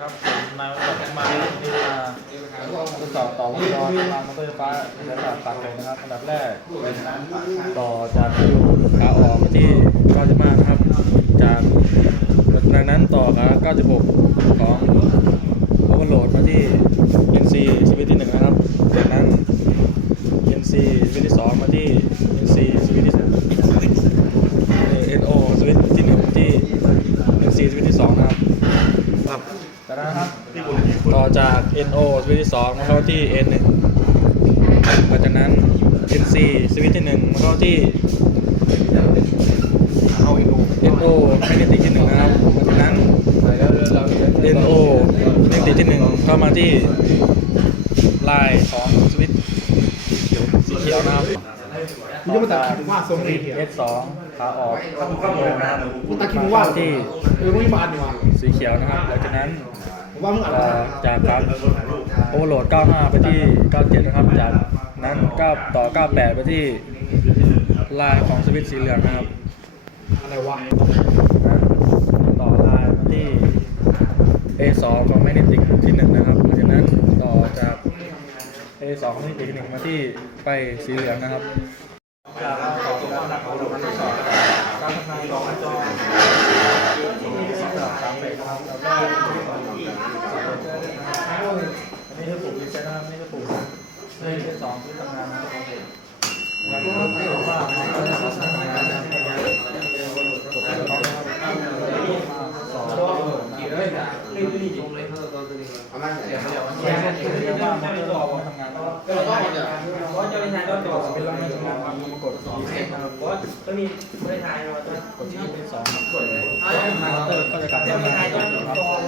ครับมนายวัฒน์มาที่มาทดสอบต่อวงจรทางมอเตอร์ไฟฟ้าสียสละตักเลยนะครับอันดับแรกเป็นต่อจากคิวขาออกที่95นะครับ จากจากนั้นต่อขา96 ของโอเวอร์โหลดมาที่ NC สวิตช์ที่1นะครับ จากนั้น NC สวิตช์ที่ 2 มาที่ NC สวิตช์ที่เอ่อ NO สวิตช์ที่1มาที่ NC สวิตช์ที่ 2 นะครับ ครับ จากนั้นนะครับ ต่อจาก NO สวิตช์ที่2มาเข้าที่ N1 หลังจากนั้น NC สวิตช์ที่1มาเข้าที่เอาอีกดู NO แมกเนติกที่1นะครับหลังจากนั้น NO แมกเนติกที่1เข้ามาที่ลายของสวิตช์สีเขียวนะครับ มึงจะมาตัดคิดว่าทรงนี้เถีย S2 ขาออกนะครับมึงตัดคิดว่าที่เออมึงมาอ่านดีกว่าสีเขียวนะครับหลังจากนั้นผมว่ามึงอ่านต่อจากการโอเวอร์โหลด 95 ไปที่ 97 นะครับ จากนั้น 9 ต่อ 98 ไปที่ลายของสวิตช์สีเหลืองนะครับ อะไรวะนั้นต่อลายมาที่ A2 ของแมกเนติกที่ 1 นะครับหลังจากนั้นต่อจาก A2 ของแมกเนติกที่1มาที่ไปสีเหลืองนะครับจากการต่อการหนักของเราที่สองการทำงานของจอสำหรับสามเฟสนะครับแล้วก็อันนี้คือปุ่มรีเซ็ตนะครับนี่คือปุ่มเลขสองที่ทำงานนะครับแล้วก็บอกว่าเราจะทำงานนะครับกดล็อกนะครับสองเฮ้ยนี่นี่จริงเลย เอามาเดี๋ยวแค่นี้เรียกว่ามอเตอร์เราทำงานแล้วก็เราต้องเนี่ยก็จะไม่ทายก็จบเป็นเราไม่ทำงานครับกดรีเซ็ตนะก็ก็มีไม่ทายเราจะกดที่เป็นสองครับกดเลยมอเตอร์ก็จะกลับจะมาไม่ทายก็ทำ